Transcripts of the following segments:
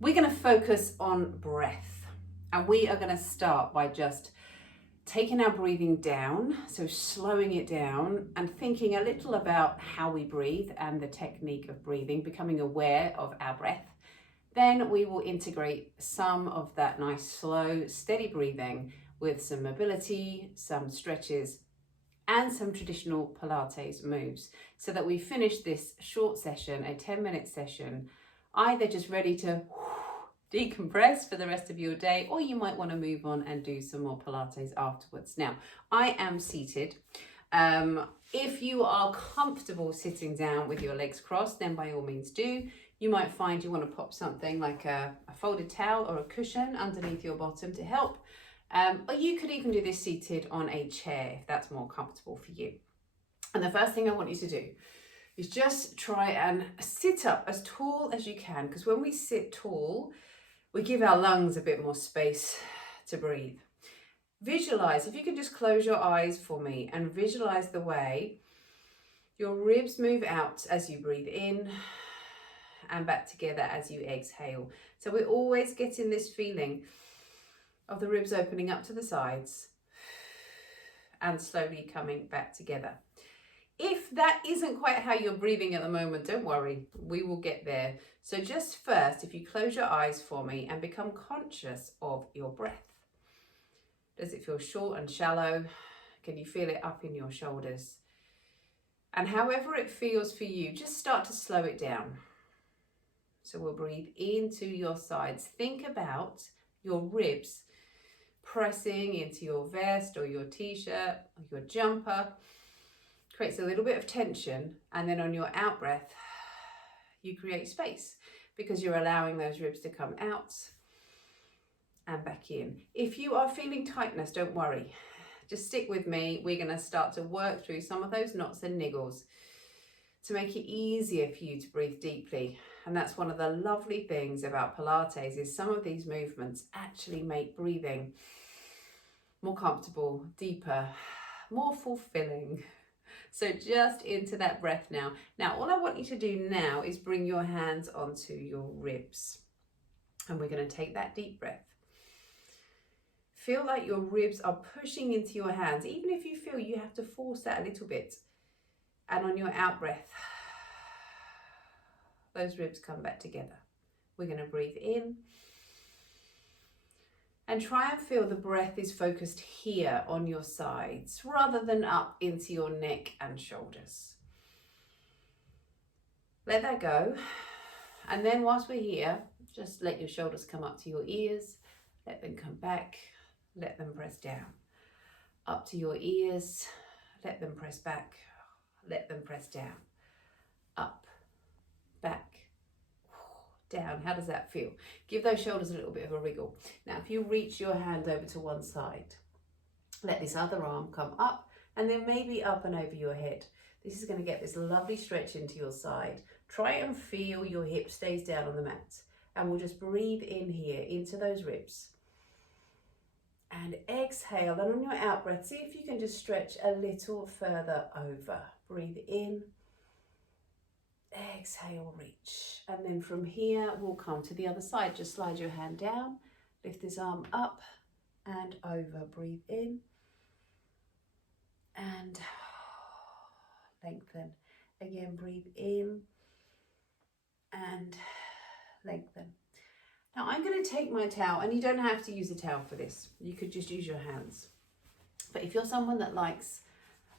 We're going to focus on breath, and we are going to start by just taking our breathing down, so slowing it down and thinking a little about how we breathe and the technique of breathing, becoming aware of our breath. Then we will integrate some of that nice, slow, steady breathing with some mobility, some stretches, and some traditional Pilates moves, so that we finish this short session, a 10-minute session, either just ready to decompress for the rest of your day, or you might want to move on and do some more Pilates afterwards. Now, I am seated. If you are comfortable sitting down with your legs crossed, then by all means do. You might find you want to pop something like a folded towel or a cushion underneath your bottom to help. Or you could even do this seated on a chair if that's more comfortable for you. And the first thing I want you to do is just try and sit up as tall as you can, because when we sit tall, we give our lungs a bit more space to breathe. Visualize, if you can just close your eyes for me and visualize the way your ribs move out as you breathe in and back together as you exhale. So we're always getting this feeling of the ribs opening up to the sides and slowly coming back together. If that isn't quite how you're breathing at the moment, don't worry, we will get there. So just first, if you close your eyes for me and become conscious of your breath. Does it feel short and shallow? Can you feel it up in your shoulders? And however it feels for you, just start to slow it down. So we'll breathe into your sides. Think about your ribs pressing into your vest or your t-shirt or your jumper. Creates a little bit of tension, and then on your out breath you create space because you're allowing those ribs to come out and back in. If you are feeling tightness, don't worry, just stick with me. We're going to start to work through some of those knots and niggles to make it easier for you to breathe deeply. And that's one of the lovely things about Pilates, is some of these movements actually make breathing more comfortable, deeper, more fulfilling. So just into that breath now. Now, all I want you to do now is bring your hands onto your ribs. And we're going to take that deep breath. Feel like your ribs are pushing into your hands, even if you feel you have to force that a little bit. And on your out breath, those ribs come back together. We're going to breathe in. And try and feel the breath is focused here on your sides rather than up into your neck and shoulders. Let that go. And then whilst we're here, just let your shoulders come up to your ears. Let them come back. Let them press down. Up to your ears. Let them press back. Let them press down. Up, back, down. How does that feel? Give those shoulders a little bit of a wriggle. Now, if you reach your hand over to one side, let this other arm come up and then maybe up and over your head. This is going to get this lovely stretch into your side. Try and feel your hip stays down on the mat. And we'll just breathe in here into those ribs. And exhale. And on your out breath, see if you can just stretch a little further over. Breathe in. Exhale, reach. And then from here, we'll come to the other side. Just slide your hand down, lift this arm up and over. Breathe in and lengthen. Again, breathe in and lengthen. Now I'm going to take my towel, and you don't have to use a towel for this. You could just use your hands. But if you're someone that likes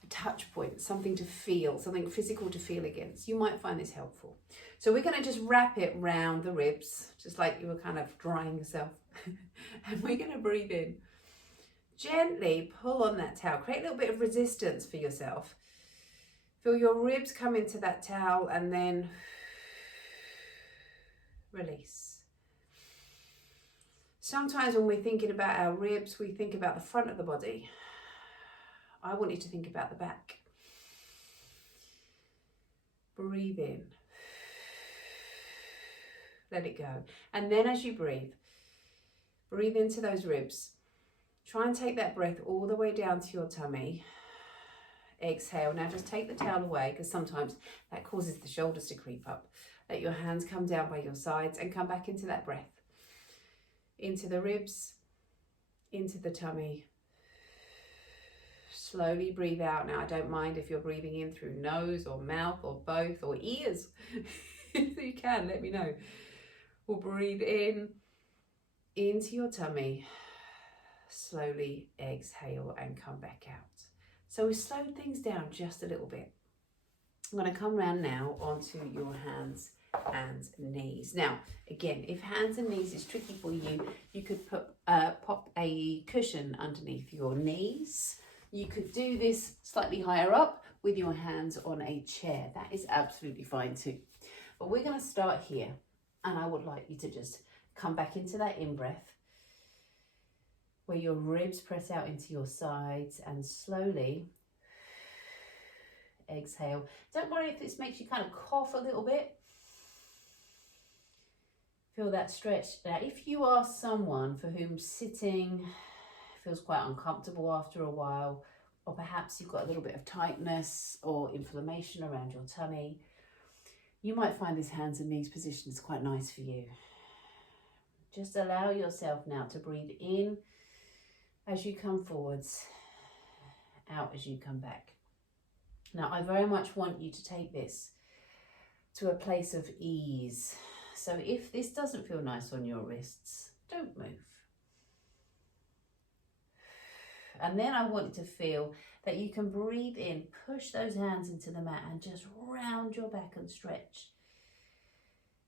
touch point, something to feel, something physical to feel against, you might find this helpful. So we're going to just wrap it round the ribs, just like you were kind of drying yourself. And we're going to breathe in. Gently pull on that towel. Create a little bit of resistance for yourself. Feel your ribs come into that towel and then release. Sometimes when we're thinking about our ribs, we think about the front of the body. I want you to think about the back. Breathe in. Let it go. And then as you breathe into those ribs. Try and take that breath all the way down to your tummy. Exhale. Now just take the towel away, because sometimes that causes the shoulders to creep up. Let your hands come down by your sides and come back into that breath. Into the ribs, into the tummy. Slowly breathe out. Now, I don't mind if you're breathing in through nose or mouth or both or ears. If you can, let me know. We'll breathe in into your tummy. Slowly exhale and come back out. So we slowed things down just a little bit. I'm going to come round now onto your hands and knees. Now, again, if hands and knees is tricky for you, you could pop a cushion underneath your knees. You could do this slightly higher up with your hands on a chair. That is absolutely fine too. But we're going to start here, and I would like you to just come back into that in-breath where your ribs press out into your sides, and slowly exhale. Don't worry if this makes you kind of cough a little bit. Feel that stretch. Now, if you are someone for whom sitting feels quite uncomfortable after a while, or perhaps you've got a little bit of tightness or inflammation around your tummy, you might find this hands and knees position is quite nice for you. Just allow yourself now to breathe in as you come forwards, out as you come back. Now, I very much want you to take this to a place of ease. So if this doesn't feel nice on your wrists, don't move. And then I want you to feel that you can breathe in, push those hands into the mat and just round your back and stretch.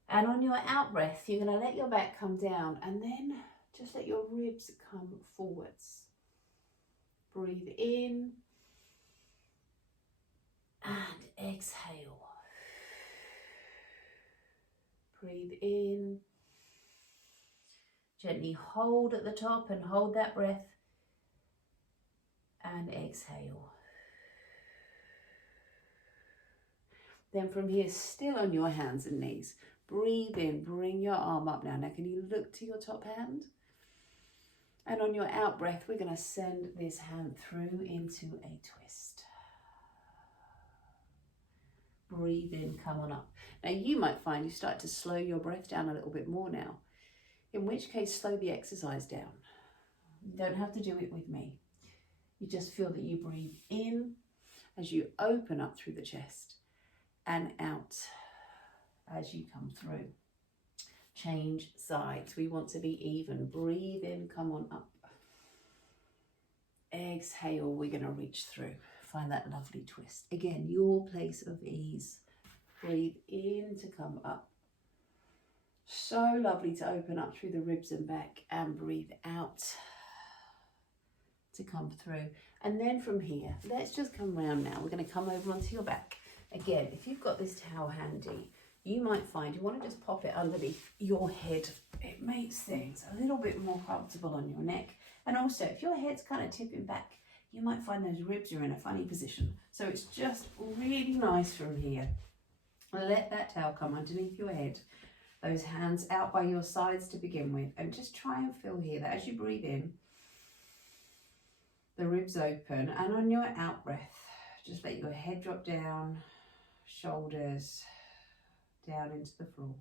And on your out breath, you're going to let your back come down and then just let your ribs come forwards. Breathe in and exhale. Breathe in. Gently hold at the top and hold that breath. And exhale. Then from here, still on your hands and knees, breathe in, bring your arm up now. Now, can you look to your top hand? And on your out breath, we're going to send this hand through into a twist. Breathe in, come on up. Now, you might find you start to slow your breath down a little bit more now, in which case, slow the exercise down. You don't have to do it with me. You just feel that you breathe in as you open up through the chest and out as you come through. Change sides. We want to be even. Breathe in, come on up. Exhale, we're going to reach through. Find that lovely twist. Again, your place of ease. Breathe in to come up. So lovely to open up through the ribs and back, and breathe out to come through. And then from here, let's just come round now. We're going to come over onto your back. Again, if you've got this towel handy, you might find you want to just pop it underneath your head. It makes things a little bit more comfortable on your neck. And also, if your head's kind of tipping back, you might find those ribs are in a funny position. So it's just really nice from here. Let that towel come underneath your head. Those hands out by your sides to begin with. And just try and feel here that as you breathe in, the ribs open, and on your out breath, just let your head drop down, shoulders down into the floor.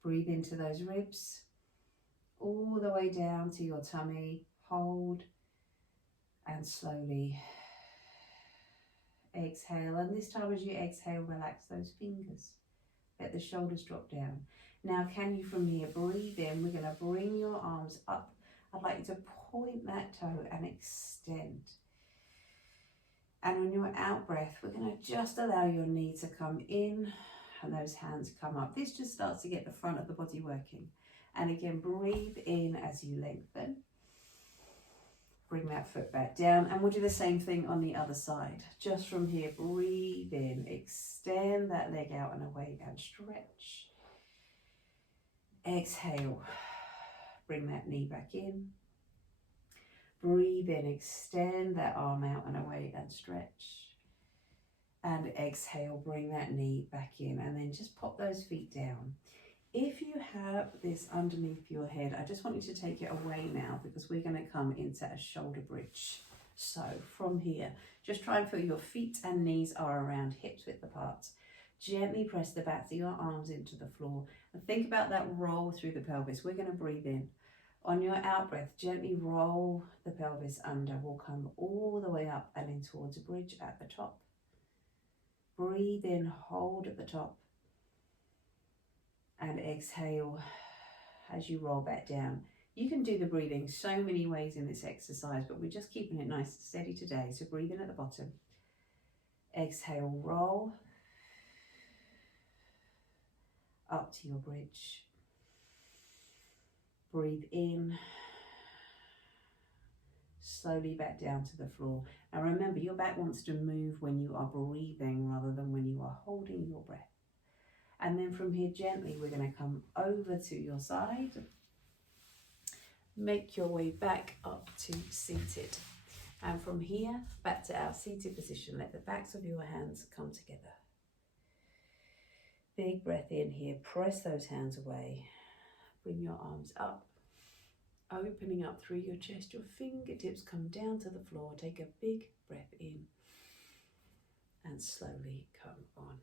Breathe into those ribs, all the way down to your tummy. Hold, and slowly exhale. And this time as you exhale, relax those fingers. Let the shoulders drop down. Now, can you from here breathe in? We're going to bring your arms up. I'd like you to point that toe and extend. And on your out breath, we're going to just allow your knee to come in and those hands come up. This just starts to get the front of the body working. And again, breathe in as you lengthen. Bring that foot back down, and we'll do the same thing on the other side. Just from here, breathe in, extend that leg out and away and stretch. Exhale. Bring that knee back in. Breathe in, extend that arm out and away and stretch. And exhale, bring that knee back in, and then just pop those feet down. If you have this underneath your head, I just want you to take it away now, because we're going to come into a shoulder bridge. So from here, just try and feel your feet and knees are around hips width apart. Gently press the backs of your arms into the floor and think about that roll through the pelvis. We're going to breathe in. On your out breath, gently roll the pelvis under. We'll come all the way up and in towards a bridge at the top. Breathe in, hold at the top, and exhale as you roll back down. You can do the breathing so many ways in this exercise, but we're just keeping it nice and steady today. So breathe in at the bottom. Exhale, roll up to your bridge. Breathe in, slowly back down to the floor. Now remember, your back wants to move when you are breathing rather than when you are holding your breath. And then from here, gently, we're going to come over to your side. Make your way back up to seated. And from here, back to our seated position. Let the backs of your hands come together. Big breath in here. Press those hands away. Bring your arms up, opening up through your chest. Your fingertips come down to the floor. Take a big breath in and slowly come on.